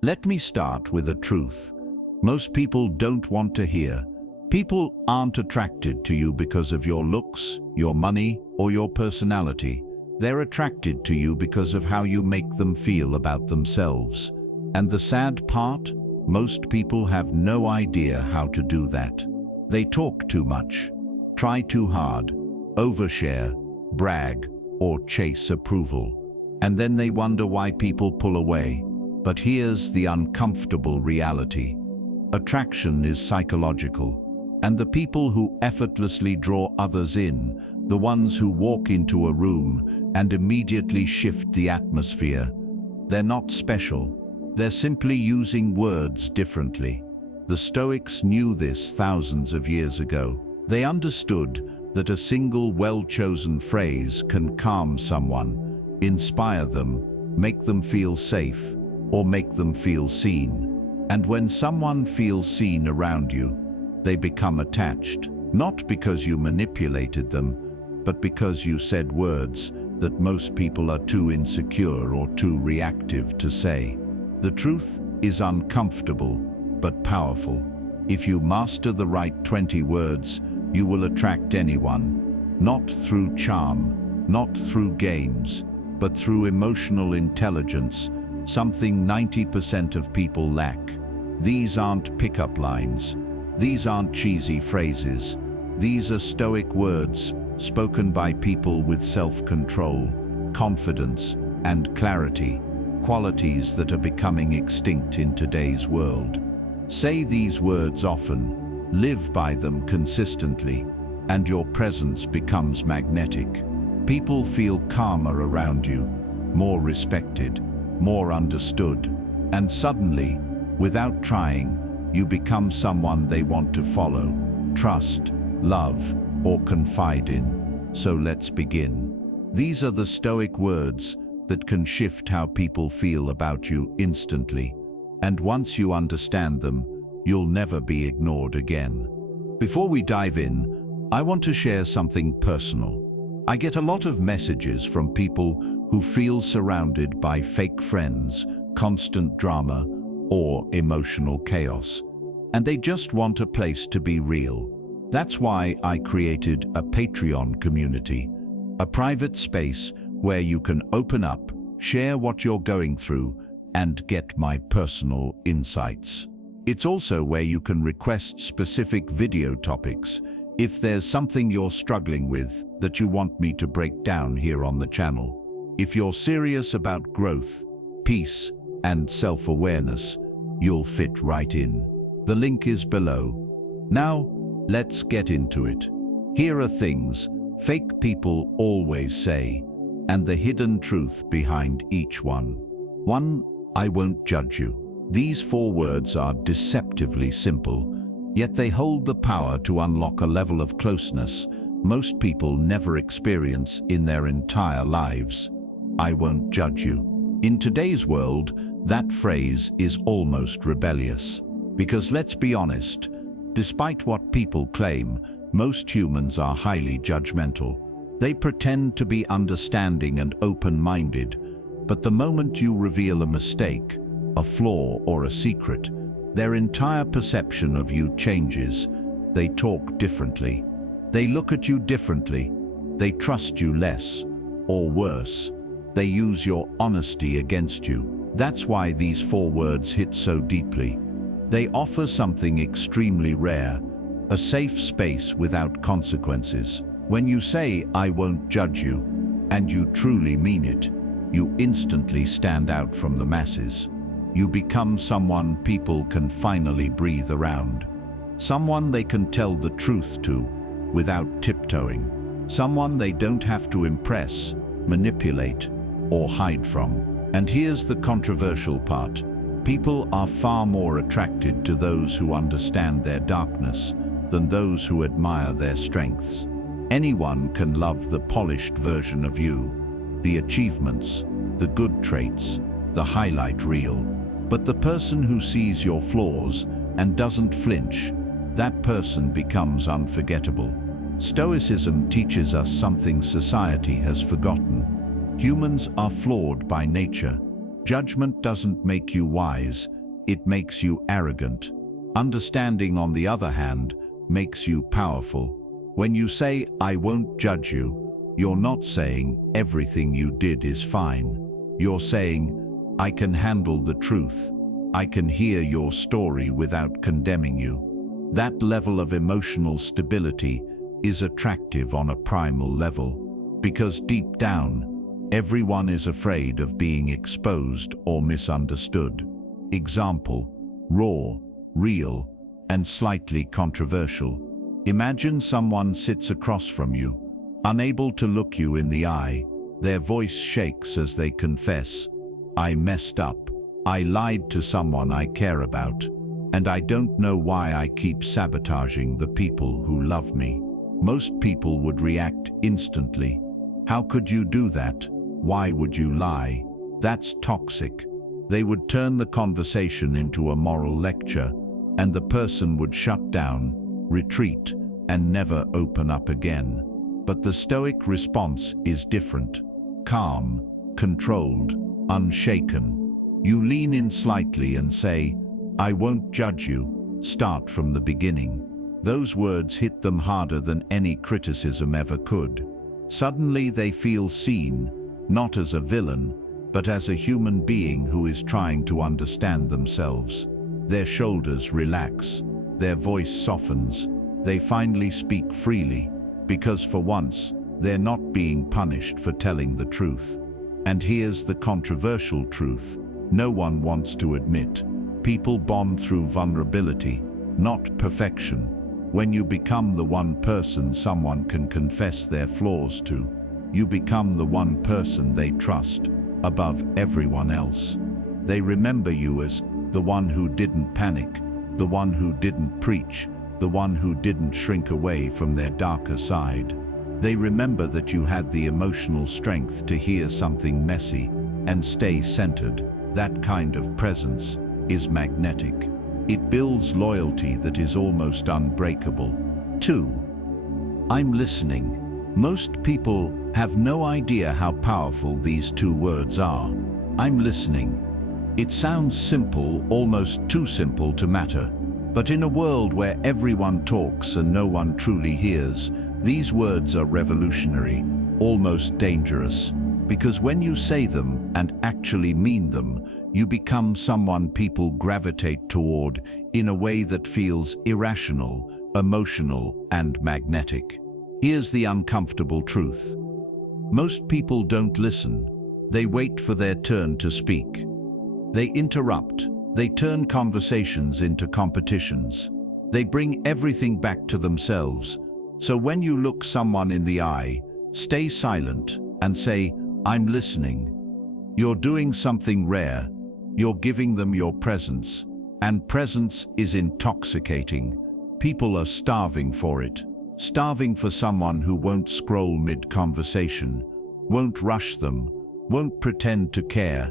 Let me start with a truth most people don't want to hear. People aren't attracted to you because of your looks, your money, or your personality. They're attracted to you because of how you make them feel about themselves. And the sad part, most people have no idea how to do that. They talk too much, try too hard, overshare, brag, or chase approval. And then they wonder why people pull away. But here's the uncomfortable reality. Attraction is psychological. And the people who effortlessly draw others in, the ones who walk into a room and immediately shift the atmosphere, they're not special. They're simply using words differently. The Stoics knew this thousands of years ago. They understood that a single well-chosen phrase can calm someone, inspire them, make them feel safe, or make them feel seen. And when someone feels seen around you, they become attached, not because you manipulated them, but because you said words that most people are too insecure or too reactive to say. The truth is uncomfortable, but powerful. If you master the right 20 words, you will attract anyone, not through charm, not through games, but through emotional intelligence, something 90% of people lack. These aren't pickup lines. These aren't cheesy phrases. These are Stoic words spoken by people with self-control, confidence, and clarity, qualities that are becoming extinct in today's world. Say these words often, live by them consistently, and your presence becomes magnetic. People feel calmer around you, more respected, more understood, and suddenly, without trying, you become someone they want to follow, trust, love, or confide in. So let's begin. These are the Stoic words that can shift how people feel about you instantly. And once you understand them, you'll never be ignored again. Before we dive in, I want to share something personal. I get a lot of messages from people who feel surrounded by fake friends, constant drama, or emotional chaos. And they just want a place to be real. That's why I created a Patreon community, a private space where you can open up, share what you're going through, and get my personal insights. It's also where you can request specific video topics if there's something you're struggling with that you want me to break down here on the channel. If you're serious about growth, peace, and self-awareness, you'll fit right in. The link is below. Now, let's get into it. Here are things fake people always say, and the hidden truth behind each one. 1. I won't judge you. These 4 words are deceptively simple, yet they hold the power to unlock a level of closeness most people never experience in their entire lives. I won't judge you. In today's world, that phrase is almost rebellious. Because let's be honest, despite what people claim, most humans are highly judgmental. They pretend to be understanding and open-minded, but the moment you reveal a mistake, a flaw, or a secret, their entire perception of you changes. They talk differently. They look at you differently. They trust you less, or worse, they use your honesty against you. That's why these 4 words hit so deeply. They offer something extremely rare, a safe space without consequences. When you say, I won't judge you, and you truly mean it, you instantly stand out from the masses. You become someone people can finally breathe around. Someone they can tell the truth to without tiptoeing. Someone they don't have to impress, manipulate, or hide from. And here's the controversial part. People are far more attracted to those who understand their darkness than those who admire their strengths. Anyone can love the polished version of you, the achievements, the good traits, the highlight reel. But the person who sees your flaws and doesn't flinch, that person becomes unforgettable. Stoicism teaches us something society has forgotten. Humans are flawed by nature, Judgment doesn't make you wise, it makes you arrogant. Understanding, on the other hand, makes you powerful. When you say, "I won't judge you," you're not saying everything you did is fine. You're saying, "I can handle the truth. I can hear your story without condemning you." That level of emotional stability is attractive on a primal level, because deep down, everyone is afraid of being exposed or misunderstood. Example: raw, real, and slightly controversial. Imagine someone sits across from you, unable to look you in the eye. Their voice shakes as they confess, "I messed up. I lied to someone I care about, and I don't know why I keep sabotaging the people who love me." Most people would react instantly. "How could you do that? Why would you lie? That's toxic." They would turn the conversation into a moral lecture, and the person would shut down, retreat, and never open up again. But the Stoic response is different. Calm, controlled, unshaken. You lean in slightly and say, "I won't judge you. Start from the beginning." Those words hit them harder than any criticism ever could. Suddenly they feel seen, not as a villain, but as a human being who is trying to understand themselves. Their shoulders relax, their voice softens, they finally speak freely, because for once, they're not being punished for telling the truth. And here's the controversial truth no one wants to admit. People bond through vulnerability, not perfection. When you become the one person someone can confess their flaws to, you become the one person they trust above everyone else. They remember you as the one who didn't panic, the one who didn't preach, the one who didn't shrink away from their darker side. They remember that you had the emotional strength to hear something messy and stay centered. That kind of presence is magnetic. It builds loyalty that is almost unbreakable. 2. I'm listening. Most people have no idea how powerful these two words are. I'm listening. It sounds simple, almost too simple to matter. But in a world where everyone talks and no one truly hears, these words are revolutionary, almost dangerous. Because when you say them and actually mean them, you become someone people gravitate toward in a way that feels irrational, emotional, and magnetic. Here's the uncomfortable truth. Most people don't listen. They wait for their turn to speak. They interrupt. They turn conversations into competitions. They bring everything back to themselves. So when you look someone in the eye, stay silent and say, "I'm listening." You're doing something rare. You're giving them your presence. And presence is intoxicating. People are starving for it. Starving for someone who won't scroll mid-conversation, won't rush them, won't pretend to care,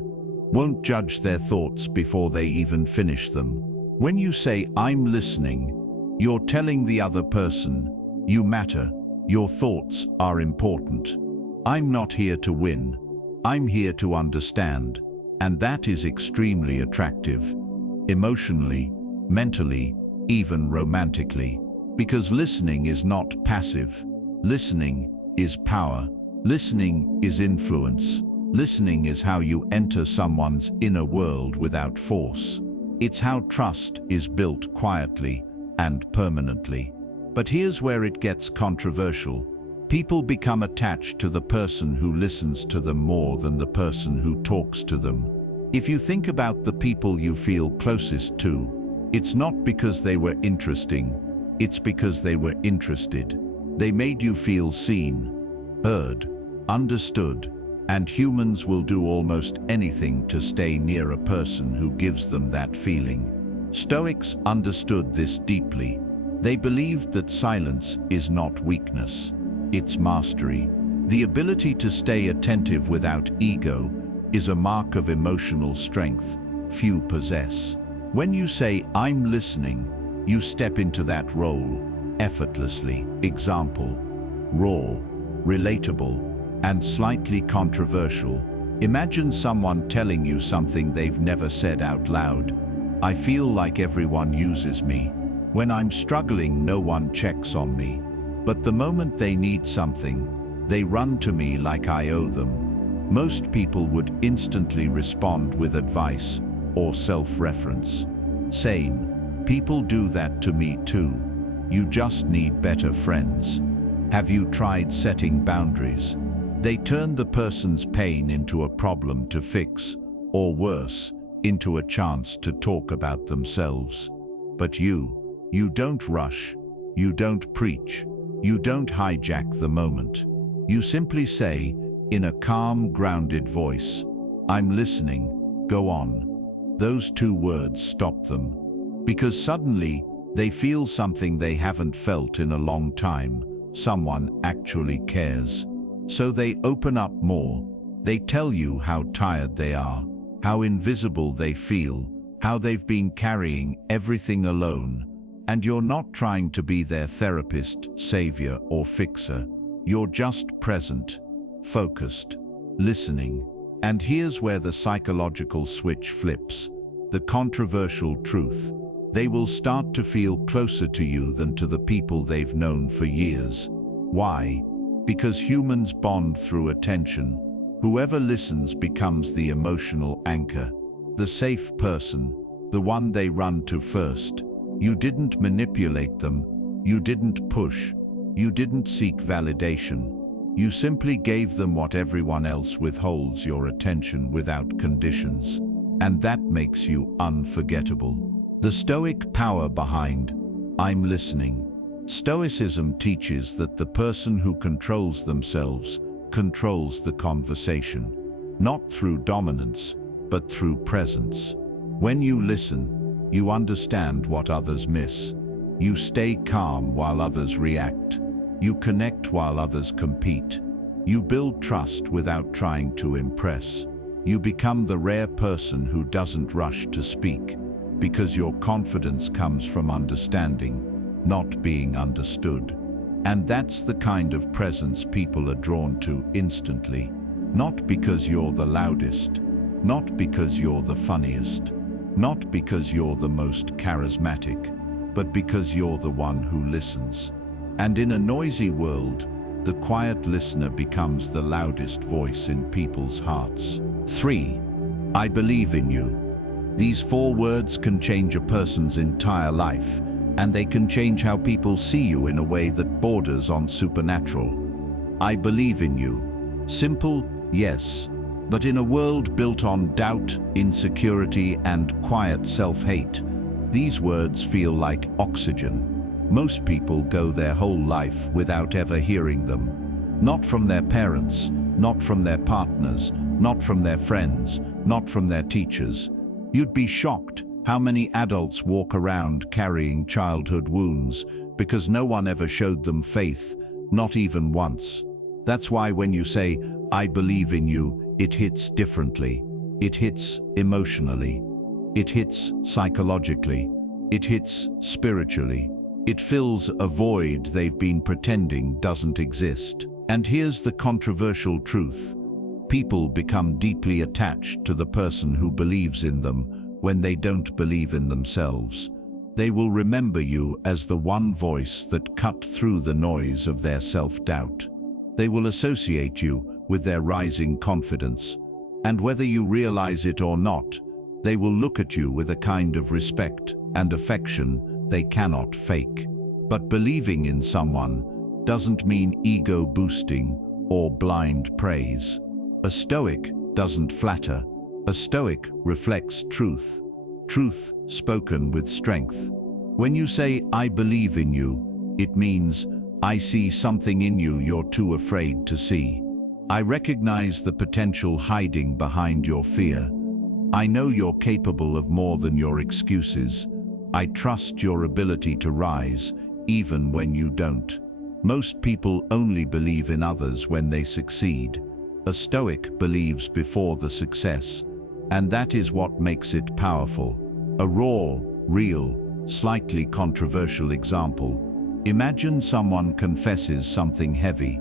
won't judge their thoughts before they even finish them. When you say, "I'm listening," you're telling the other person, "You matter, your thoughts are important. I'm not here to win. I'm here to understand." And that is extremely attractive. Emotionally, mentally, even romantically. Because listening is not passive. Listening is power. Listening is influence. Listening is how you enter someone's inner world without force. It's how trust is built quietly and permanently. But here's where it gets controversial. People become attached to the person who listens to them more than the person who talks to them. If you think about the people you feel closest to, it's not because they were interesting, it's because they were interested. They made you feel seen, heard, understood, and humans will do almost anything to stay near a person who gives them that feeling. Stoics understood this deeply. They believed that silence is not weakness, it's mastery. The ability to stay attentive without ego is a mark of emotional strength few possess. When you say, "I'm listening," you step into that role effortlessly. Example: raw, relatable, and slightly controversial. Imagine someone telling you something they've never said out loud. I feel like everyone uses me. When I'm struggling, no one checks on me. But the moment they need something, they run to me like I owe them. Most people would instantly respond with advice or self-reference. Same. People do that to me too. You just need better friends. Have you tried setting boundaries? They turn the person's pain into a problem to fix, or worse, into a chance to talk about themselves. But you don't rush, you don't preach, you don't hijack the moment. You simply say, in a calm, grounded voice, I'm listening, go on. Those two words stop them. Because suddenly, they feel something they haven't felt in a long time. Someone actually cares. So they open up more. They tell you how tired they are, how invisible they feel, how they've been carrying everything alone. And you're not trying to be their therapist, savior, or fixer. You're just present, focused, listening. And here's where the psychological switch flips. The controversial truth. They will start to feel closer to you than to the people they've known for years. Why? Because humans bond through attention. Whoever listens becomes the emotional anchor, the safe person, the one they run to first. You didn't manipulate them, you didn't push, you didn't seek validation. You simply gave them what everyone else withholds, your attention without conditions. And that makes you unforgettable. The Stoic power behind I'm listening. Stoicism teaches that the person who controls themselves controls the conversation, not through dominance, but through presence. When you listen, you understand what others miss. You stay calm while others react. You connect while others compete. You build trust without trying to impress. You become the rare person who doesn't rush to speak, because your confidence comes from understanding, not being understood. And that's the kind of presence people are drawn to instantly. Not because you're the loudest, not because you're the funniest, not because you're the most charismatic, but because you're the one who listens. And in a noisy world, the quiet listener becomes the loudest voice in people's hearts. 3. I believe in you. These 4 words can change a person's entire life. And they can change how people see you in a way that borders on supernatural. I believe in you. Simple, yes. But in a world built on doubt, insecurity, and quiet self-hate, these words feel like oxygen. Most people go their whole life without ever hearing them. Not from their parents, not from their partners, not from their friends, not from their teachers. You'd be shocked how many adults walk around carrying childhood wounds because no one ever showed them faith, not even once. That's why when you say, I believe in you, it hits differently. It hits emotionally. It hits psychologically. It hits spiritually. It fills a void they've been pretending doesn't exist. And here's the controversial truth. People become deeply attached to the person who believes in them when they don't believe in themselves. They will remember you as the one voice that cut through the noise of their self-doubt. They will associate you with their rising confidence. And whether you realize it or not, they will look at you with a kind of respect and affection they cannot fake. But believing in someone doesn't mean ego-boosting or blind praise. A Stoic doesn't flatter. A Stoic reflects truth, truth spoken with strength. When you say, I believe in you, it means, I see something in you you're too afraid to see. I recognize the potential hiding behind your fear. I know you're capable of more than your excuses. I trust your ability to rise, even when you don't. Most people only believe in others when they succeed. A Stoic believes before the success. And that is what makes it powerful. A raw, real, slightly controversial example. Imagine someone confesses something heavy.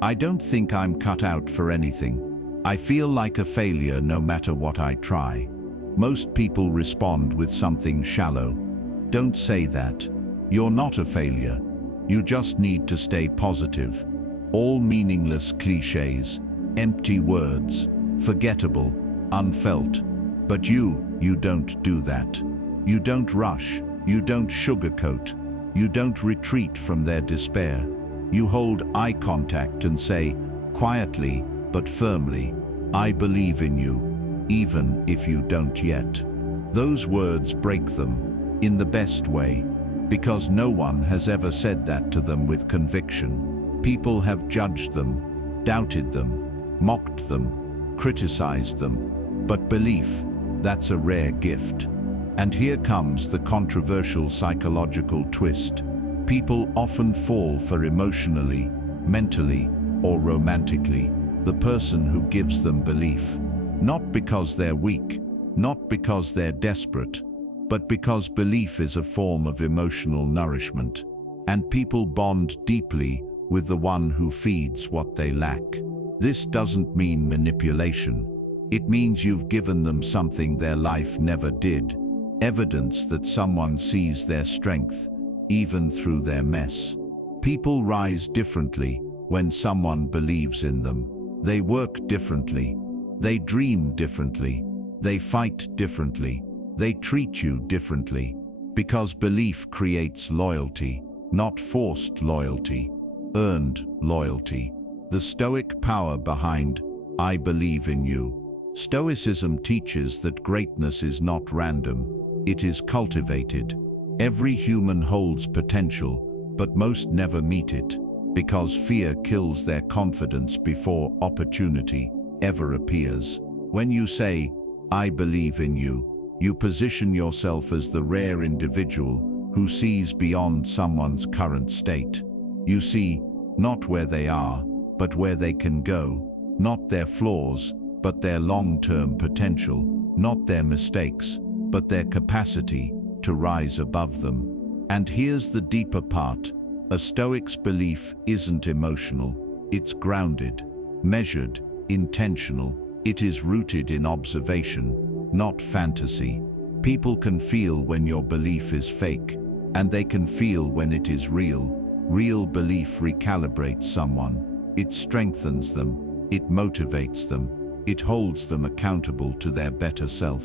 I don't think I'm cut out for anything. I feel like a failure no matter what I try. Most people respond with something shallow. Don't say that. You're not a failure. You just need to stay positive. All meaningless cliches, empty words, forgettable, unfelt. But you don't do that. You don't rush. You don't sugarcoat. You don't retreat from their despair. You hold eye contact and say, quietly but firmly, I believe in you, even if you don't yet. Those words break them, in the best way, because no one has ever said that to them with conviction. People have judged them, doubted them, mocked them, criticized them, but belief, that's a rare gift. And here comes the controversial psychological twist. People often fall for emotionally, mentally, or romantically the person who gives them belief. Not because they're weak, not because they're desperate, but because belief is a form of emotional nourishment. And people bond deeply with the one who feeds what they lack. This doesn't mean manipulation. It means you've given them something their life never did. Evidence that someone sees their strength, even through their mess. People rise differently when someone believes in them. They work differently. They dream differently. They fight differently. They treat you differently. Because belief creates loyalty, not forced loyalty, earned loyalty. The Stoic power behind I believe in you. Stoicism teaches that greatness is not random. It is cultivated. Every human holds potential, but most never meet it, because fear kills their confidence before opportunity ever appears. When you say, I believe in you, you position yourself as the rare individual who sees beyond someone's current state. You see not where they are, but where they can go, not their flaws, but their long-term potential, not their mistakes, but their capacity to rise above them. And here's the deeper part. A Stoic's belief isn't emotional. It's grounded, measured, intentional. It is rooted in observation, not fantasy. People can feel when your belief is fake, and they can feel when it is real. Real belief recalibrates someone. It strengthens them. It motivates them. It holds them accountable to their better self.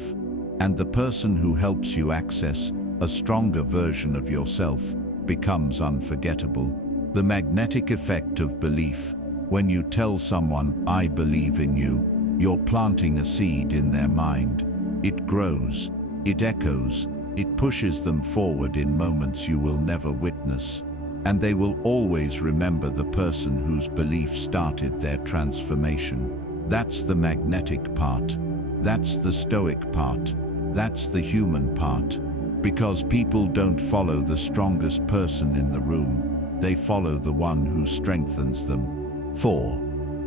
And the person who helps you access a stronger version of yourself becomes unforgettable. The magnetic effect of belief. When you tell someone, I believe in you, you're planting a seed in their mind. It grows, it echoes, it pushes them forward in moments you will never witness. And they will always remember the person whose belief started their transformation. That's the magnetic part. That's the Stoic part. That's the human part. Because people don't follow the strongest person in the room. They follow the one who strengthens them. 4.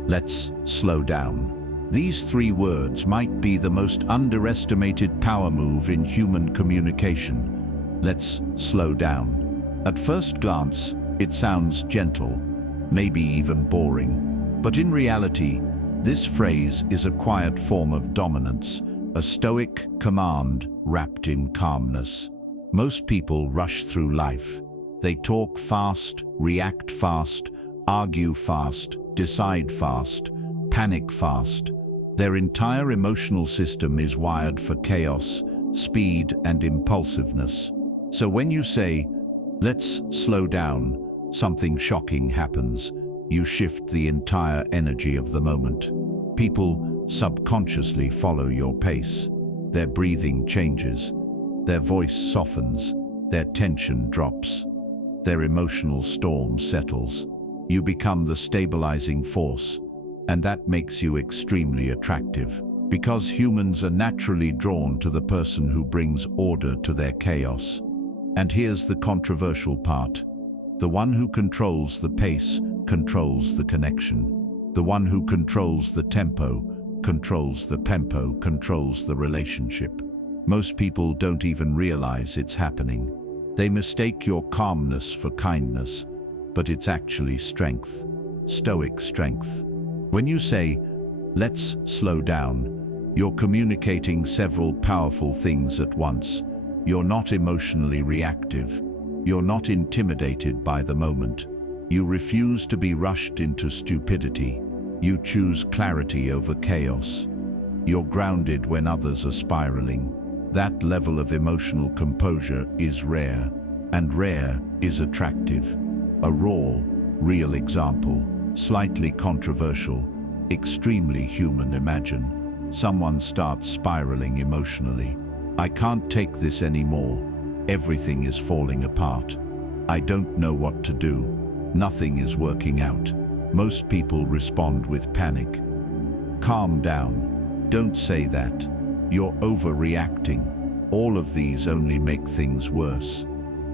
Let's slow down. These 3 words might be the most underestimated power move in human communication. Let's slow down. At first glance, it sounds gentle, maybe even boring. But in reality, this phrase is a quiet form of dominance, a Stoic command wrapped in calmness. Most people rush through life. They talk fast, react fast, argue fast, decide fast, panic fast. Their entire emotional system is wired for chaos, speed, and impulsiveness. So when you say, let's slow down, something shocking happens. You shift the entire energy of the moment. People subconsciously follow your pace. Their breathing changes. Their voice softens. Their tension drops. Their emotional storm settles. You become the stabilizing force, and that makes you extremely attractive, because humans are naturally drawn to the person who brings order to their chaos. And here's the controversial part. The one who controls the pace controls the connection. The one who controls the tempo controls the tempo, controls the relationship. Most people don't even realize it's happening. They mistake your calmness for kindness, but it's actually strength. Stoic strength. When you say, let's slow down, you're communicating several powerful things at once. You're not emotionally reactive. You're not intimidated by the moment. You refuse to be rushed into stupidity. You choose clarity over chaos. You're grounded when others are spiraling. That level of emotional composure is rare, and rare is attractive. A raw, real example, slightly controversial, extremely human. Imagine someone starts spiraling emotionally. I can't take this anymore. Everything is falling apart. I don't know what to do. Nothing is working out. Most people respond with panic. Calm down. Don't say that. You're overreacting. All of these only make things worse.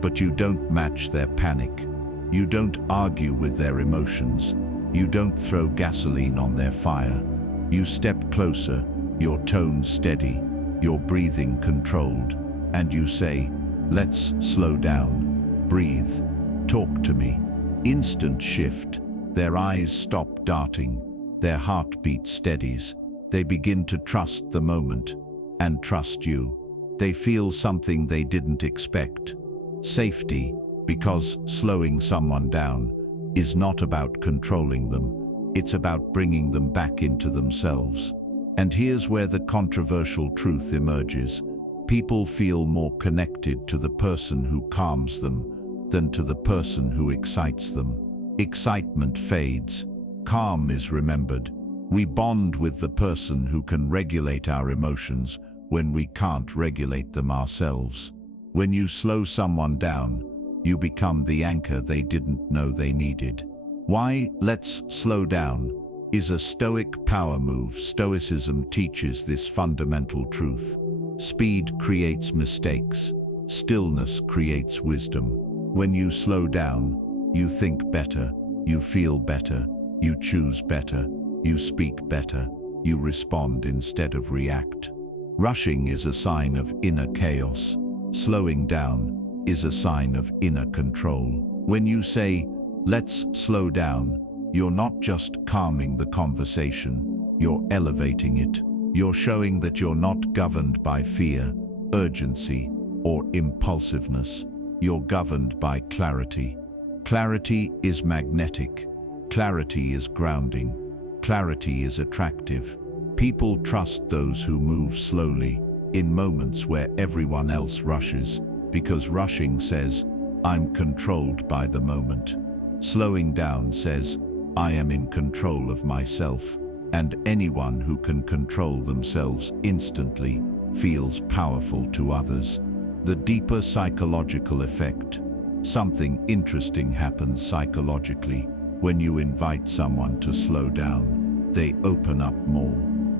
But you don't match their panic. You don't argue with their emotions. You don't throw gasoline on their fire. You step closer, your tone steady, your breathing controlled, and you say, let's slow down, breathe, talk to me. Instant shift. Their eyes stop darting, their heartbeat steadies. They begin to trust the moment and trust you. They feel something they didn't expect. Safety, because slowing someone down is not about controlling them. It's about bringing them back into themselves. And here's where the controversial truth emerges. People feel more connected to the person who calms them than to the person who excites them. Excitement fades. Calm is remembered. We bond with the person who can regulate our emotions when we can't regulate them ourselves. When you slow someone down, you become the anchor they didn't know they needed. Why let's slow down is a Stoic power move. Stoicism teaches this fundamental truth. Speed creates mistakes. Stillness creates wisdom. When you slow down, you think better, you feel better, you choose better, you speak better, you respond instead of react. Rushing is a sign of inner chaos. Slowing down is a sign of inner control. When you say, let's slow down, you're not just calming the conversation, you're elevating it. You're showing that you're not governed by fear, urgency, or impulsiveness. You're governed by clarity. Clarity is magnetic. Clarity is grounding. Clarity is attractive. People trust those who move slowly in moments where everyone else rushes, because rushing says, I'm controlled by the moment. Slowing down says, I am in control of myself, and anyone who can control themselves instantly feels powerful to others. The deeper psychological effect. Something interesting happens psychologically. When you invite someone to slow down, they open up more.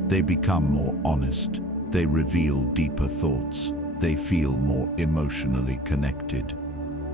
They become more honest. They reveal deeper thoughts. They feel more emotionally connected.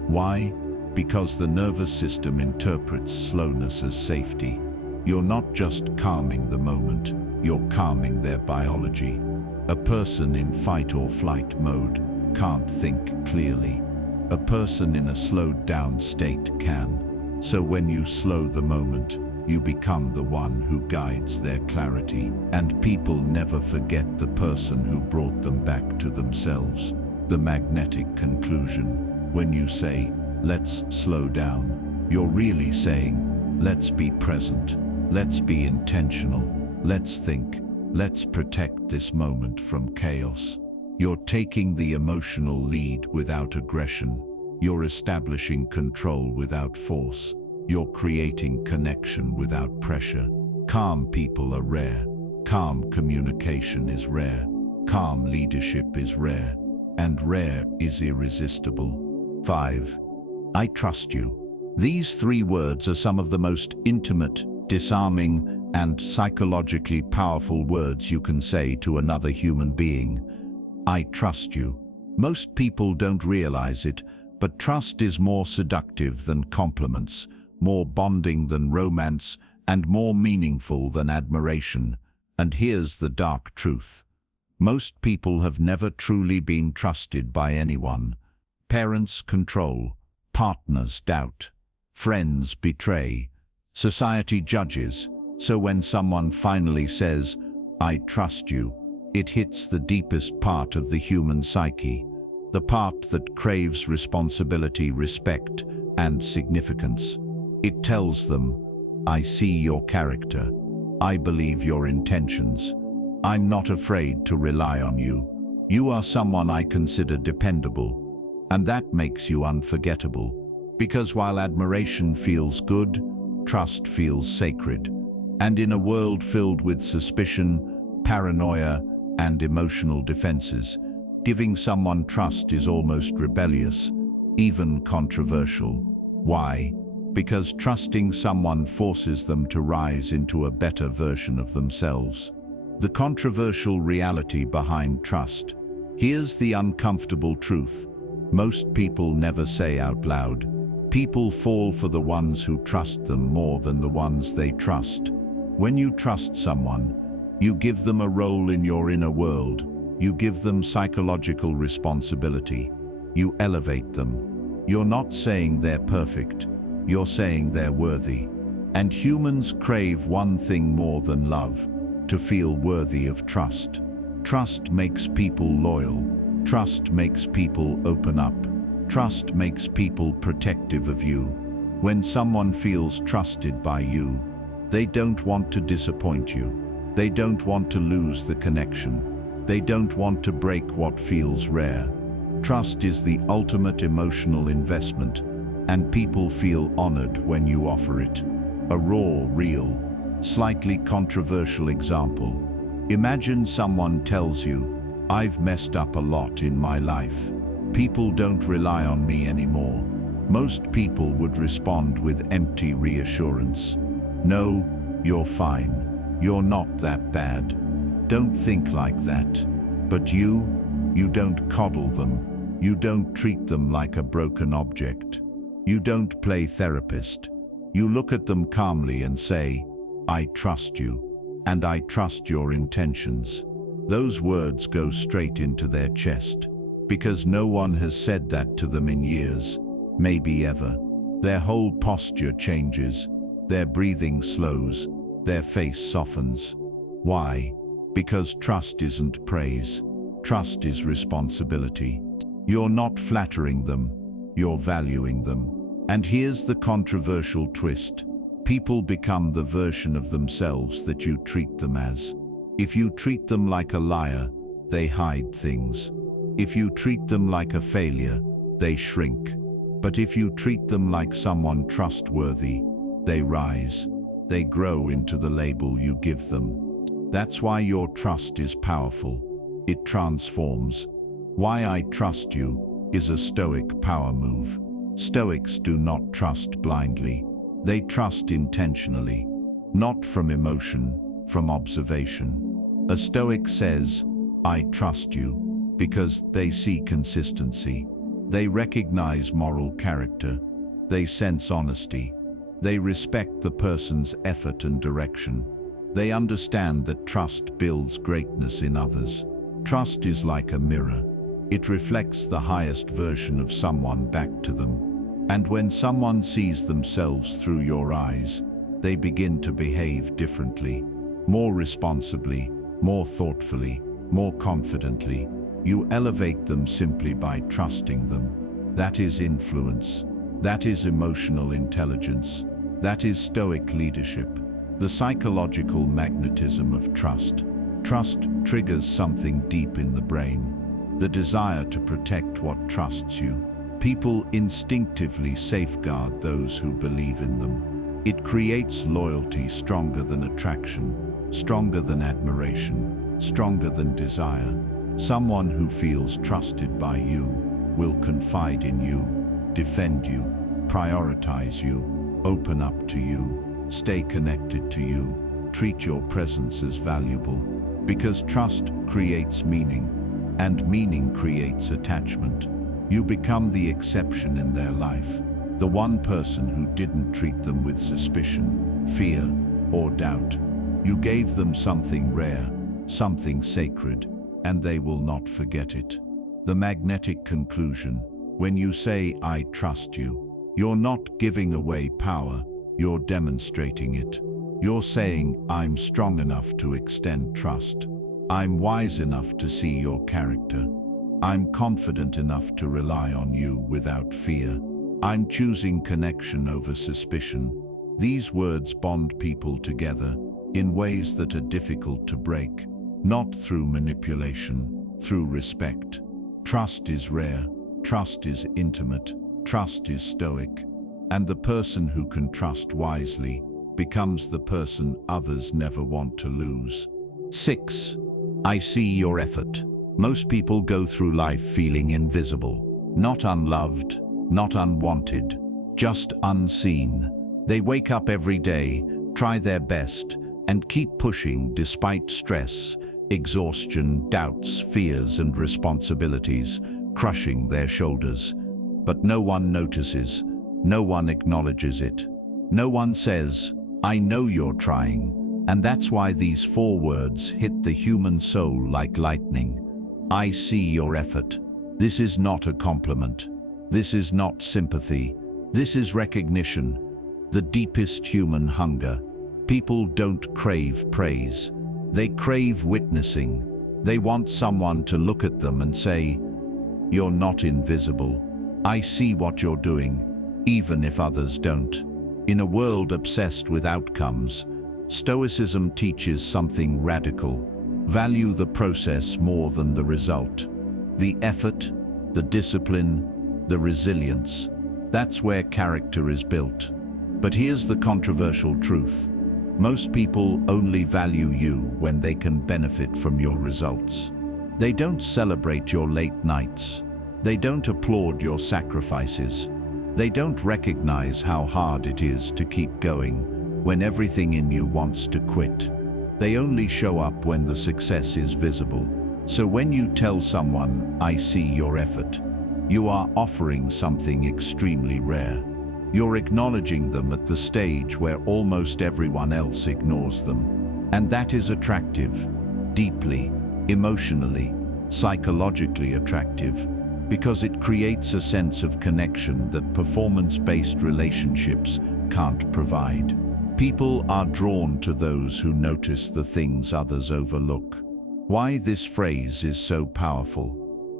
Why? Because the nervous system interprets slowness as safety. You're not just calming the moment, you're calming their biology. A person in fight or flight mode can't think clearly. A person in a slowed down state can. So when you slow the moment, you become the one who guides their clarity. And people never forget the person who brought them back to themselves. The magnetic conclusion. When you say, let's slow down, you're really saying, let's be present, let's be intentional, let's think, let's protect this moment from chaos. You're taking the emotional lead without aggression. You're establishing control without force. You're creating connection without pressure. Calm people are rare. Calm communication is rare. Calm leadership is rare. And rare is irresistible. 5. I trust you. These 3 words are some of the most intimate, disarming, and psychologically powerful words you can say to another human being. I trust you. Most people don't realize it, but trust is more seductive than compliments, more bonding than romance, and more meaningful than admiration. And here's the dark truth. Most people have never truly been trusted by anyone. Parents control, partners doubt, friends betray, society judges, So when someone finally says, "I trust you," it hits the deepest part of the human psyche, the part that craves responsibility, respect, and significance. It tells them, "I see your character. I believe your intentions. I'm not afraid to rely on you. You are someone I consider dependable." And that makes you unforgettable. Because while admiration feels good, trust feels sacred. And in a world filled with suspicion, paranoia, and emotional defenses, giving someone trust is almost rebellious, even controversial. Why? Because trusting someone forces them to rise into a better version of themselves. The controversial reality behind trust. Here's the uncomfortable truth. Most people never say out loud. People fall for the ones who trust them more than the ones they trust. When you trust someone, you give them a role in your inner world. You give them psychological responsibility. You elevate them. You're not saying they're perfect. You're saying they're worthy. And humans crave one thing more than love: to feel worthy of trust. Trust makes people loyal. Trust makes people open up. Trust makes people protective of you. When someone feels trusted by you, they don't want to disappoint you. They don't want to lose the connection. They don't want to break what feels rare. Trust is the ultimate emotional investment, and people feel honored when you offer it. A raw, real, slightly controversial example. Imagine someone tells you, "I've messed up a lot in my life. People don't rely on me anymore." Most people would respond with empty reassurance. "No, you're fine. You're not that bad. Don't think like that." But you don't coddle them. You don't treat them like a broken object. You don't play therapist. You look at them calmly and say, "I trust you, and I trust your intentions." Those words go straight into their chest, because no one has said that to them in years, maybe ever. Their whole posture changes, their breathing slows, their face softens. Why? Because trust isn't praise. Trust is responsibility. You're not flattering them, you're valuing them. And here's the controversial twist. People become the version of themselves that you treat them as. If you treat them like a liar, they hide things. If you treat them like a failure, they shrink. But if you treat them like someone trustworthy, they rise. They grow into the label you give them. That's why your trust is powerful. It transforms. Why I trust you is a Stoic power move. Stoics do not trust blindly. They trust intentionally, not from emotion, from observation. A Stoic says, "I trust you," because they see consistency. They recognize moral character. They sense honesty. They respect the person's effort and direction. They understand that trust builds greatness in others. Trust is like a mirror. It reflects the highest version of someone back to them. And when someone sees themselves through your eyes, they begin to behave differently, more responsibly, more thoughtfully, more confidently. You elevate them simply by trusting them. That is influence. That is emotional intelligence. That is Stoic leadership. The psychological magnetism of trust. Trust triggers something deep in the brain. The desire to protect what trusts you. People instinctively safeguard those who believe in them. It creates loyalty stronger than attraction, stronger than admiration, stronger than desire. Someone who feels trusted by you will confide in you, defend you, prioritize you, open up to you, stay connected to you, treat your presence as valuable. Because trust creates meaning, and meaning creates attachment. You become the exception in their life, the one person who didn't treat them with suspicion, fear, or doubt. You gave them something rare, something sacred, and they will not forget it. The magnetic conclusion: when you say, "I trust you," you're not giving away power, you're demonstrating it. You're saying, I'm strong enough to extend trust. I'm wise enough to see your character. I'm confident enough to rely on you without fear. I'm choosing connection over suspicion. These words bond people together in ways that are difficult to break, not through manipulation, through respect. Trust is rare, trust is intimate, trust is stoic, and the person who can trust wisely becomes the person others never want to lose. 6. I see your effort. Most people go through life feeling invisible, not unloved, not unwanted, just unseen. They wake up every day, try their best, and keep pushing despite stress, exhaustion, doubts, fears, and responsibilities, crushing their shoulders. But no one notices, no one acknowledges it. No one says, I know you're trying, and that's why these 4 words hit the human soul like lightning. I see your effort. This is not a compliment. This is not sympathy. This is recognition, the deepest human hunger. People don't crave praise. They crave witnessing. They want someone to look at them and say, you're not invisible. I see what you're doing, even if others don't. In a world obsessed with outcomes, Stoicism teaches something radical. Value the process more than the result. The effort, the discipline, the resilience. That's where character is built. But here's the controversial truth. Most people only value you when they can benefit from your results. They don't celebrate your late nights. They don't applaud your sacrifices. They don't recognize how hard it is to keep going when everything in you wants to quit. They only show up when the success is visible. So when you tell someone, I see your effort, you are offering something extremely rare. You're acknowledging them at the stage where almost everyone else ignores them. And that is attractive, deeply, emotionally, psychologically attractive, because it creates a sense of connection that performance-based relationships can't provide. People are drawn to those who notice the things others overlook. Why this phrase is so powerful?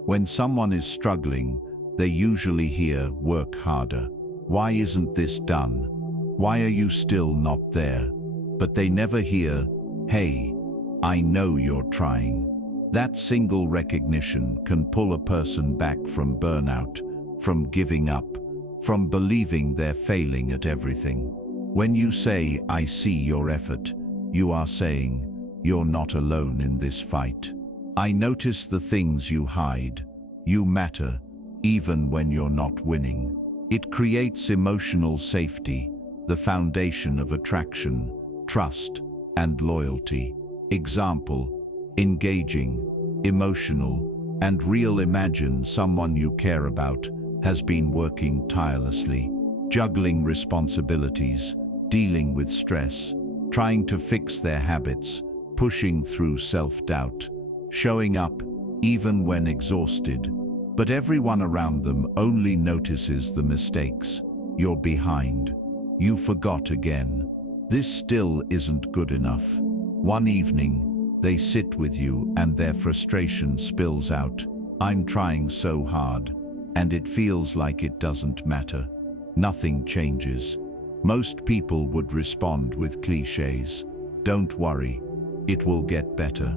When someone is struggling, they usually hear, work harder. Why isn't this done? Why are you still not there? But they never hear, hey, I know you're trying. That single recognition can pull a person back from burnout, from giving up, from believing they're failing at everything. When you say, I see your effort, you are saying, you're not alone in this fight. I notice the things you hide. You matter, even when you're not winning. It creates emotional safety, the foundation of attraction, trust, and loyalty. Example, engaging, emotional, and real. Imagine someone you care about has been working tirelessly, juggling responsibilities, dealing with stress, trying to fix their habits, pushing through self-doubt, showing up even when exhausted. But everyone around them only notices the mistakes. You're behind. You forgot again. This still isn't good enough. One evening, they sit with you and their frustration spills out. I'm trying so hard, and it feels like it doesn't matter. Nothing changes. Most people would respond with cliches. Don't worry, it will get better.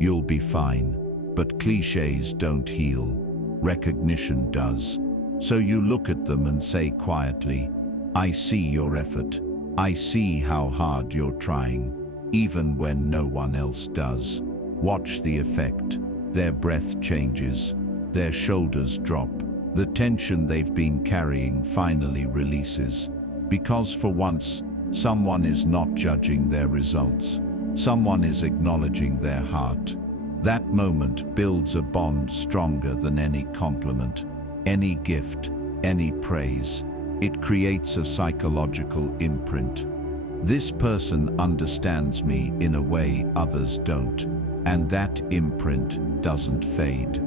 You'll be fine. But cliches don't heal. Recognition does. So you look at them and say quietly, I see your effort. I see how hard you're trying, even when no one else does. Watch the effect. Their breath changes. Their shoulders drop. The tension they've been carrying finally releases. Because for once, someone is not judging their results. Someone is acknowledging their heart. That moment builds a bond stronger than any compliment, any gift, any praise. It creates a psychological imprint. This person understands me in a way others don't, and that imprint doesn't fade.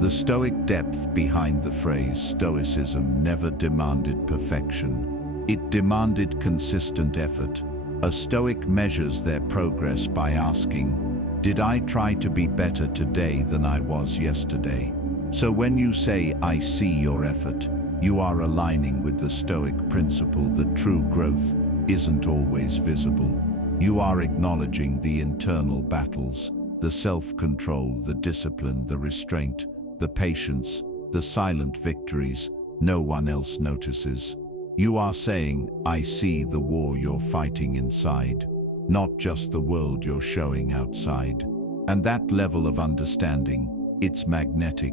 The Stoic depth behind the phrase Stoicism never demanded perfection. It demanded consistent effort, A Stoic measures their progress by asking, did I try to be better today than I was yesterday? So when you say, I see your effort, you are aligning with the Stoic principle that true growth isn't always visible. You are acknowledging the internal battles, the self-control, the discipline, the restraint, the patience, the silent victories no one else notices. You are saying, I see the war you're fighting inside, not just the world you're showing outside. And that level of understanding, it's magnetic,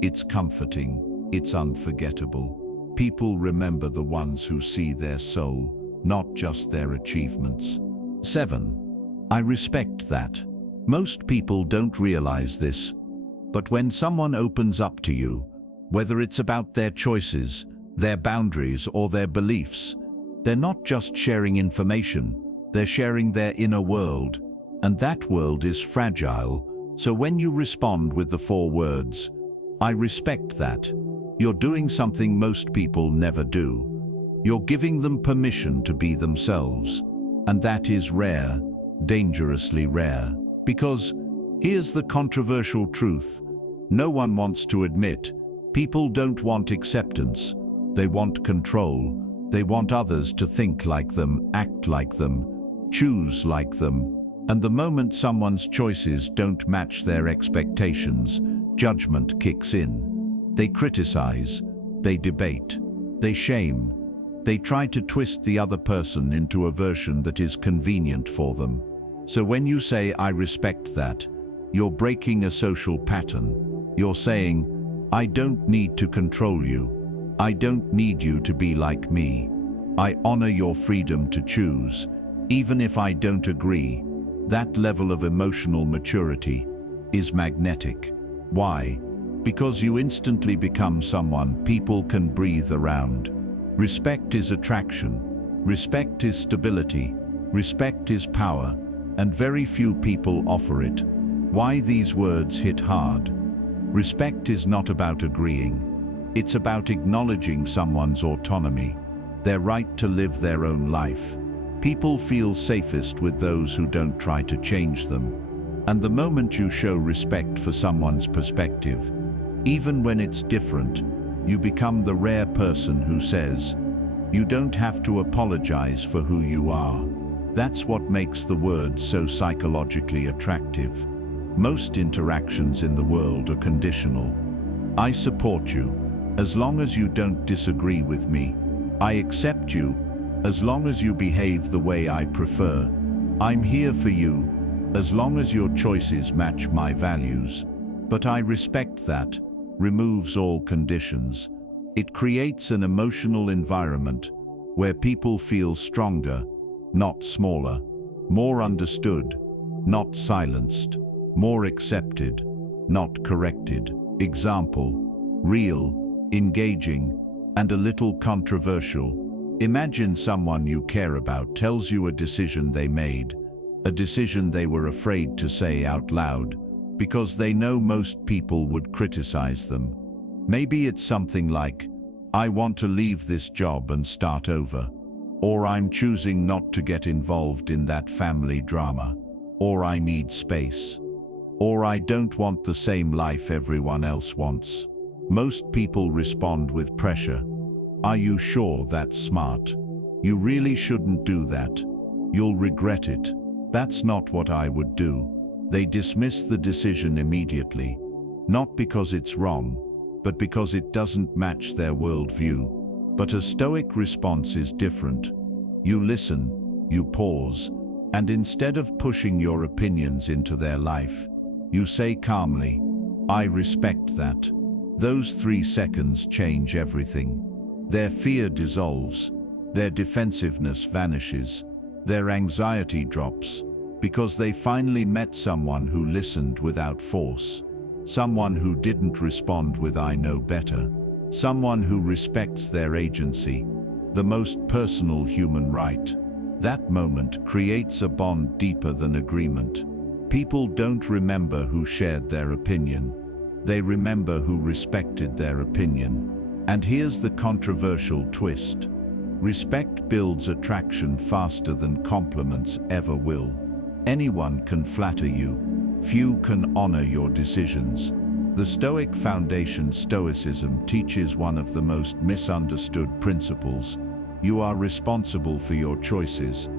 it's comforting, it's unforgettable. People remember the ones who see their soul, not just their achievements. 7. I respect that. Most people don't realize this, but when someone opens up to you, whether it's about their choices, their boundaries, or their beliefs, they're not just sharing information, they're sharing their inner world, and that world is fragile. So when you respond with the 4 words, I respect that, you're doing something most people never do. You're giving them permission to be themselves, and that is rare, dangerously rare. Because here's the controversial truth no one wants to admit: people don't want acceptance, they want control. They want others to think like them, act like them, choose like them. And the moment someone's choices don't match their expectations, judgment kicks in. They criticize, they debate, they shame, they try to twist the other person into a version that is convenient for them. So when you say, I respect that, you're breaking a social pattern. You're saying, I don't need to control you. I don't need you to be like me. I honor your freedom to choose, even if I don't agree. That level of emotional maturity is magnetic. Why? Because you instantly become someone people can breathe around. Respect is attraction. Respect is stability. Respect is power. And very few people offer it. Why these words hit hard? Respect is not about agreeing. It's about acknowledging someone's autonomy, their right to live their own life. People feel safest with those who don't try to change them. And the moment you show respect for someone's perspective, even when it's different, you become the rare person who says, you don't have to apologize for who you are. That's what makes the word so psychologically attractive. Most interactions in the world are conditional. I support you, as long as you don't disagree with me. I accept you, as long as you behave the way I prefer. I'm here for you, as long as your choices match my values. But I respect that removes all conditions. It creates an emotional environment where people feel stronger, not smaller, more understood, not silenced, more accepted, not corrected. Example: real, engaging, and a little controversial. Imagine someone you care about tells you a decision they made, a decision they were afraid to say out loud, because they know most people would criticize them. Maybe it's something like, I want to leave this job and start over. Or I'm choosing not to get involved in that family drama. Or I need space. Or I don't want the same life everyone else wants. Most people respond with pressure. Are you sure that's smart? You really shouldn't do that. You'll regret it. That's not what I would do. They dismiss the decision immediately, not because it's wrong, but because it doesn't match their worldview. But a Stoic response is different. You listen, you pause, and instead of pushing your opinions into their life, you say calmly, I respect that. Those 3 seconds change everything. Their fear dissolves, their defensiveness vanishes, their anxiety drops, because they finally met someone who listened without force, someone who didn't respond with I know better, someone who respects their agency, the most personal human right. That moment creates a bond deeper than agreement. People don't remember who shared their opinion. They remember who respected their opinion. And here's the controversial twist. Respect builds attraction faster than compliments ever will. Anyone can flatter you. Few can honor your decisions. The Stoic foundation, Stoicism, teaches one of the most misunderstood principles. You are responsible for your choices.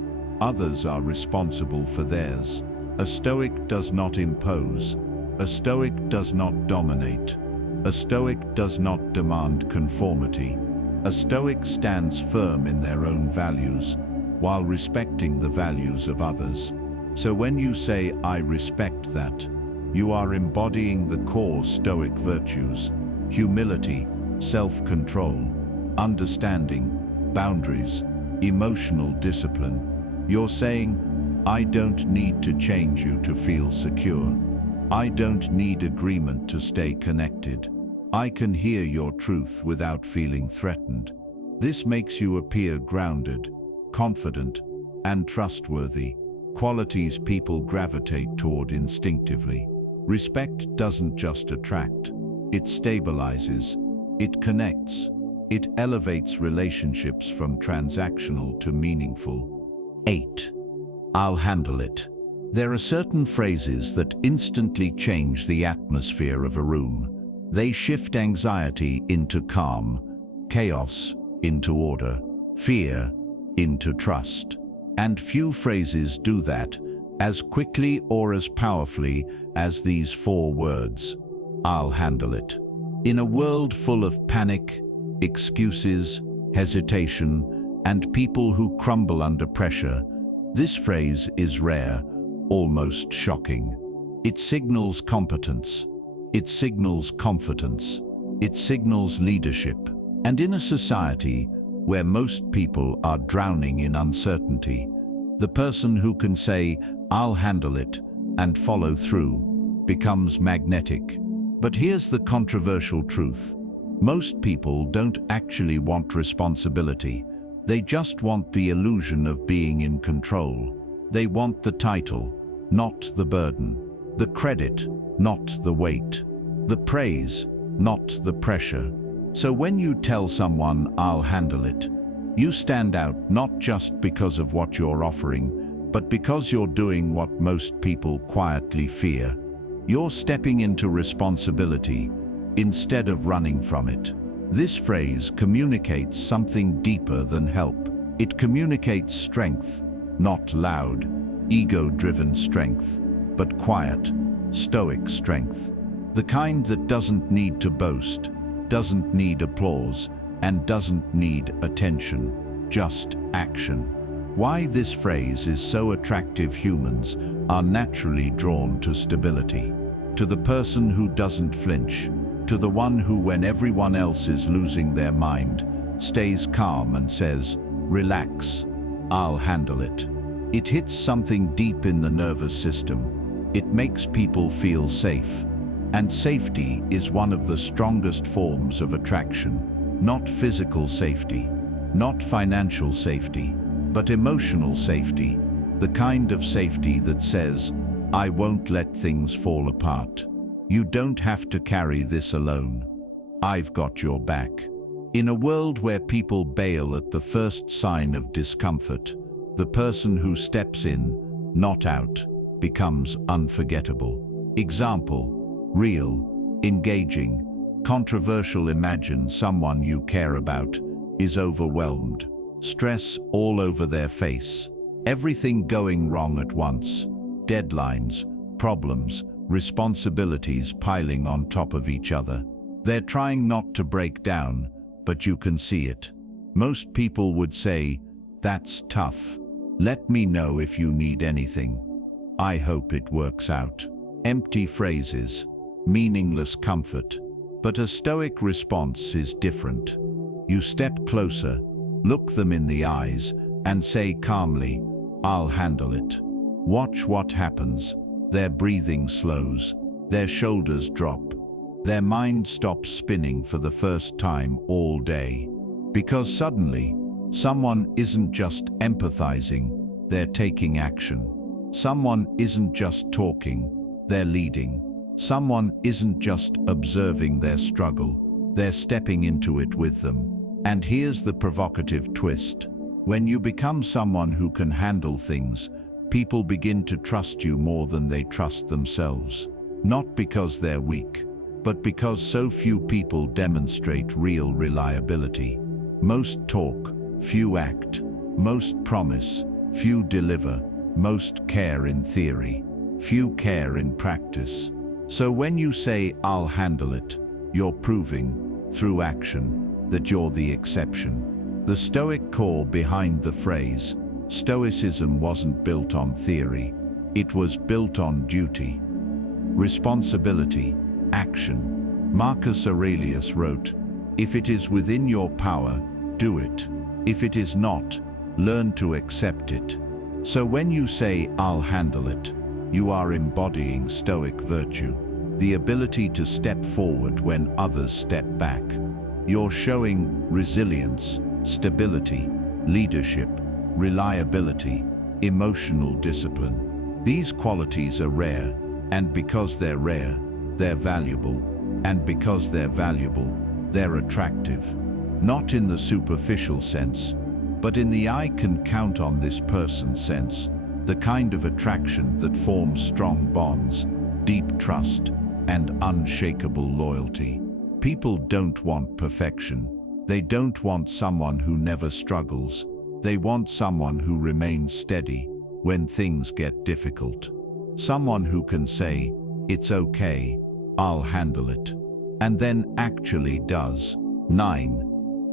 Others are responsible for theirs. A Stoic does not impose. A Stoic does not dominate. A Stoic does not demand conformity. A Stoic stands firm in their own values, while respecting the values of others. So when you say, "I respect that," you are embodying the core Stoic virtues: humility, self-control, understanding, boundaries, emotional discipline. You're saying, "I don't need to change you to feel secure. I don't need agreement to stay connected. I can hear your truth without feeling threatened." This makes you appear grounded, confident, and trustworthy, qualities people gravitate toward instinctively. Respect doesn't just attract, it stabilizes, it connects, it elevates relationships from transactional to meaningful. 8. I'll handle it. There are certain phrases that instantly change the atmosphere of a room. They shift anxiety into calm, chaos into order, fear into trust. And few phrases do that as quickly or as powerfully as these 4 words: "I'll handle it." In a world full of panic, excuses, hesitation, and people who crumble under pressure, this phrase is rare, almost shocking. It signals competence. It signals confidence. It signals leadership. And in a society where most people are drowning in uncertainty, the person who can say, "I'll handle it," and follow through becomes magnetic. But here's the controversial truth. Most people don't actually want responsibility. They just want the illusion of being in control. They want the title, not the burden. The credit, not the weight. The praise, not the pressure. So when you tell someone, "I'll handle it," you stand out not just because of what you're offering, but because you're doing what most people quietly fear. You're stepping into responsibility instead of running from it. This phrase communicates something deeper than help. It communicates strength, not loud, ego-driven strength, but quiet, stoic strength. The kind that doesn't need to boast, doesn't need applause, and doesn't need attention, just action. Why this phrase is so attractive: humans are naturally drawn to stability, to the person who doesn't flinch, to the one who, when everyone else is losing their mind, stays calm and says, "Relax, I'll handle it." It hits something deep in the nervous system. It makes people feel safe. And safety is one of the strongest forms of attraction. Not physical safety, not financial safety, but emotional safety. The kind of safety that says, "I won't let things fall apart. You don't have to carry this alone. I've got your back." In a world where people bail at the first sign of discomfort, the person who steps in, not out, becomes unforgettable. Example: real, engaging, controversial. Imagine someone you care about is overwhelmed, stress all over their face, everything going wrong at once, deadlines, problems, responsibilities piling on top of each other. They're trying not to break down, but you can see it. Most people would say, "That's tough. Let me know if you need anything. I hope it works out." Empty phrases, meaningless comfort. But a Stoic response is different. You step closer, look them in the eyes, and say calmly, "I'll handle it." Watch what happens. Their breathing slows, their shoulders drop, their mind stops spinning for the first time all day. Because suddenly, someone isn't just empathizing, they're taking action. Someone isn't just talking, they're leading. Someone isn't just observing their struggle, they're stepping into it with them. And here's the provocative twist. When you become someone who can handle things, people begin to trust you more than they trust themselves. Not because they're weak, but because so few people demonstrate real reliability. Most talk, few act. Most promise, few deliver. Most care in theory, few care in practice. So when you say, "I'll handle it," you're proving, through action, that you're the exception. The Stoic core behind the phrase, Stoicism wasn't built on theory. It was built on duty, responsibility, action. Marcus Aurelius wrote, "If it is within your power, do it. If it is not, learn to accept it." So when you say, "I'll handle it," you are embodying Stoic virtue, the ability to step forward when others step back. You're showing resilience, stability, leadership, reliability, emotional discipline. These qualities are rare, and because they're rare, they're valuable, and because they're valuable, they're attractive. Not in the superficial sense, but in the "I can count on this person" sense, the kind of attraction that forms strong bonds, deep trust, and unshakable loyalty. People don't want perfection. They don't want someone who never struggles. They want someone who remains steady when things get difficult. Someone who can say, "It's okay, I'll handle it," and then actually does. 9.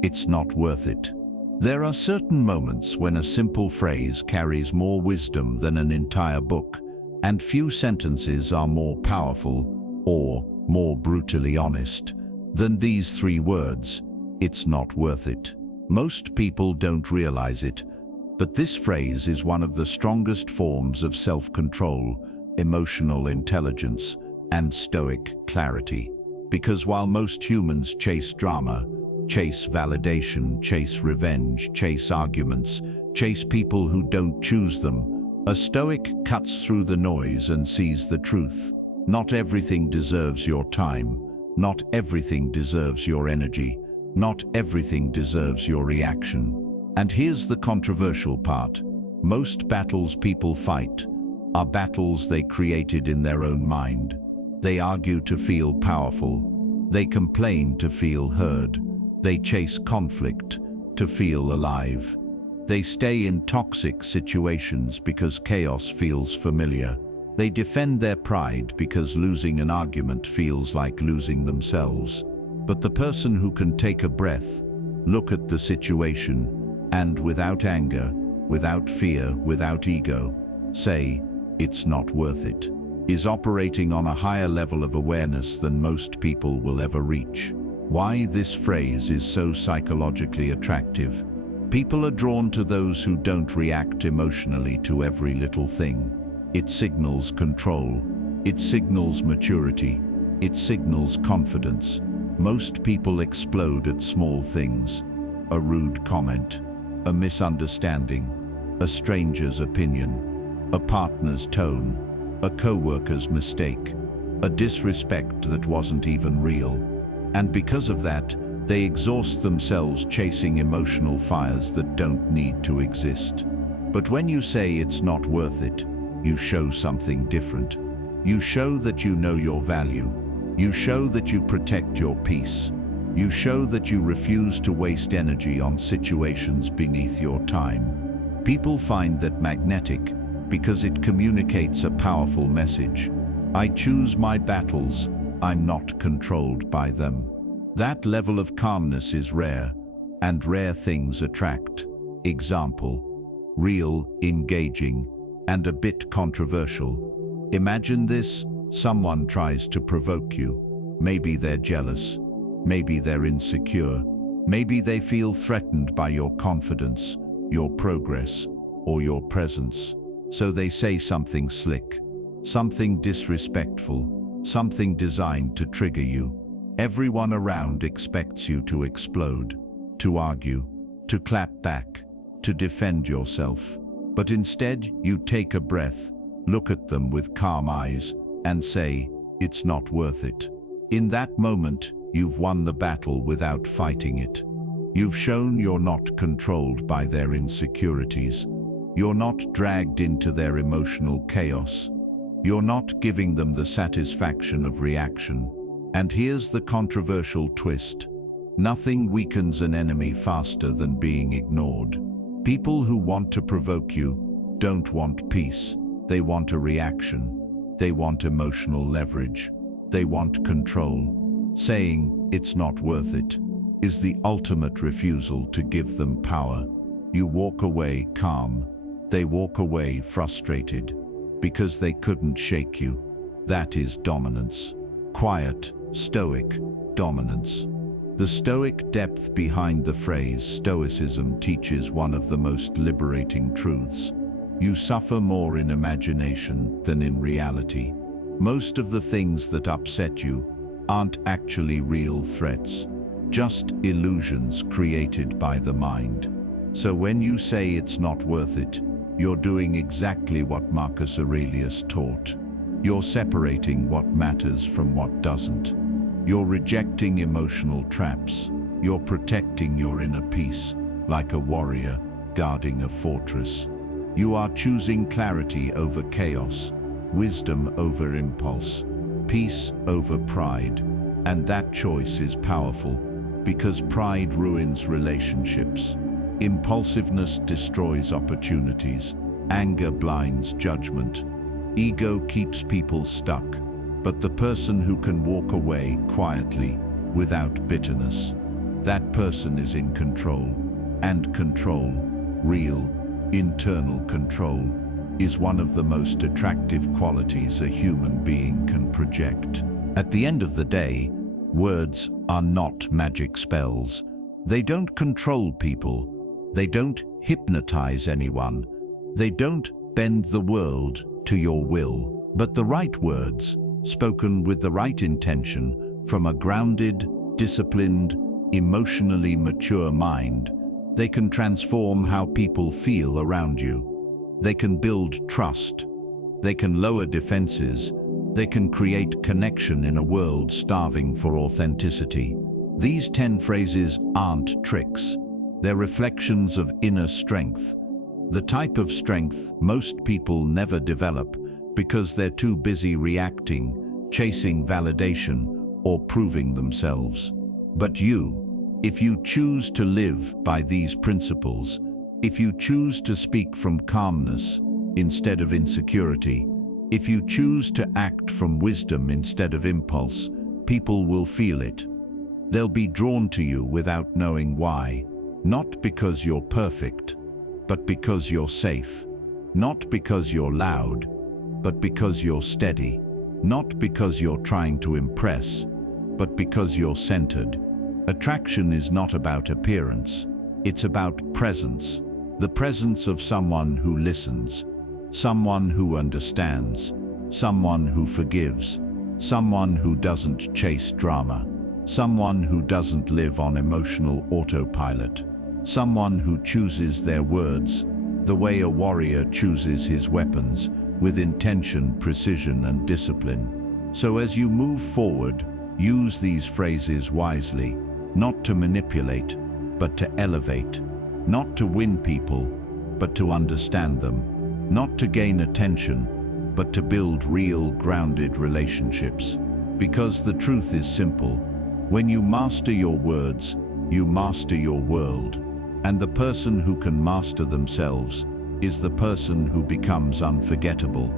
It's not worth it. There are certain moments when a simple phrase carries more wisdom than an entire book, and few sentences are more powerful, or more brutally honest, than these 3 words: "It's not worth it." Most people don't realize it, but this phrase is one of the strongest forms of self-control, emotional intelligence, and Stoic clarity. Because while most humans chase drama, chase validation, chase revenge, chase arguments, chase people who don't choose them, a Stoic cuts through the noise and sees the truth. Not everything deserves your time. Not everything deserves your energy. Not everything deserves your reaction. And here's the controversial part. Most battles people fight are battles they created in their own mind. They argue to feel powerful. They complain to feel heard. They chase conflict to feel alive. They stay in toxic situations because chaos feels familiar. They defend their pride because losing an argument feels like losing themselves. But the person who can take a breath, look at the situation, and without anger, without fear, without ego, say, "It's not worth it," is operating on a higher level of awareness than most people will ever reach. Why this phrase is so psychologically attractive. People are drawn to those who don't react emotionally to every little thing. It signals control. It signals maturity. It signals confidence. Most people explode at small things. A rude comment, a misunderstanding, a stranger's opinion, a partner's tone, a co-worker's mistake, a disrespect that wasn't even real. And because of that, they exhaust themselves chasing emotional fires that don't need to exist. But when you say "it's not worth it," you show something different. You show that you know your value. You show that you protect your peace. You show that you refuse to waste energy on situations beneath your time. People find that magnetic because it communicates a powerful message. I choose my battles. I'm not controlled by them. That level of calmness is rare, and rare things attract. Example: real, engaging, and a bit controversial. Imagine this: someone tries to provoke you. Maybe they're jealous. Maybe they're insecure. Maybe they feel threatened by your confidence, your progress, or your presence. So they say something slick, something disrespectful, something designed to trigger you. Everyone around expects you to explode, to argue, to clap back, to defend yourself. But instead, you take a breath, look at them with calm eyes, and say, "It's not worth it." In that moment, you've won the battle without fighting it. You've shown you're not controlled by their insecurities. You're not dragged into their emotional chaos. You're not giving them the satisfaction of reaction. And here's the controversial twist. Nothing weakens an enemy faster than being ignored. People who want to provoke you don't want peace. They want a reaction. They want emotional leverage. They want control. Saying, "It's not worth it," is the ultimate refusal to give them power. You walk away calm. They walk away frustrated because they couldn't shake you. That is dominance. Quiet, stoic dominance. The Stoic depth behind the phrase Stoicism teaches one of the most liberating truths. You suffer more in imagination than in reality. Most of the things that upset you aren't actually real threats, just illusions created by the mind. So when you say it's not worth it, you're doing exactly what Marcus Aurelius taught. You're separating what matters from what doesn't. You're rejecting emotional traps. You're protecting your inner peace, like a warrior guarding a fortress. You are choosing clarity over chaos, wisdom over impulse, peace over pride. And that choice is powerful, because pride ruins relationships. Impulsiveness destroys opportunities. Anger blinds judgment. Ego keeps people stuck. But the person who can walk away quietly, without bitterness, that person is in control. And control, real, internal control, is one of the most attractive qualities a human being can project. At the end of the day, words are not magic spells. They don't control people. They don't hypnotize anyone. They don't bend the world to your will. But the right words, spoken with the right intention, from a grounded, disciplined, emotionally mature mind, they can transform how people feel around you. They can build trust. They can lower defenses. They can create connection in a world starving for authenticity. These 10 phrases aren't tricks. They're reflections of inner strength. The type of strength most people never develop because they're too busy reacting, chasing validation, or proving themselves. But you, if you choose to live by these principles, if you choose to speak from calmness instead of insecurity, if you choose to act from wisdom instead of impulse, people will feel it. They'll be drawn to you without knowing why. Not because you're perfect, but because you're safe. Not because you're loud, but because you're steady. Not because you're trying to impress, but because you're centered. Attraction is not about appearance. It's about presence. The presence of someone who listens, someone who understands, someone who forgives, someone who doesn't chase drama, someone who doesn't live on emotional autopilot, someone who chooses their words the way a warrior chooses his weapons, with intention, precision, and discipline. So as you move forward, use these phrases wisely, not to manipulate, but to elevate, not to win people, but to understand them, not to gain attention, but to build real, grounded relationships. Because the truth is simple. When you master your words, you master your world. And the person who can master themselves is the person who becomes unforgettable.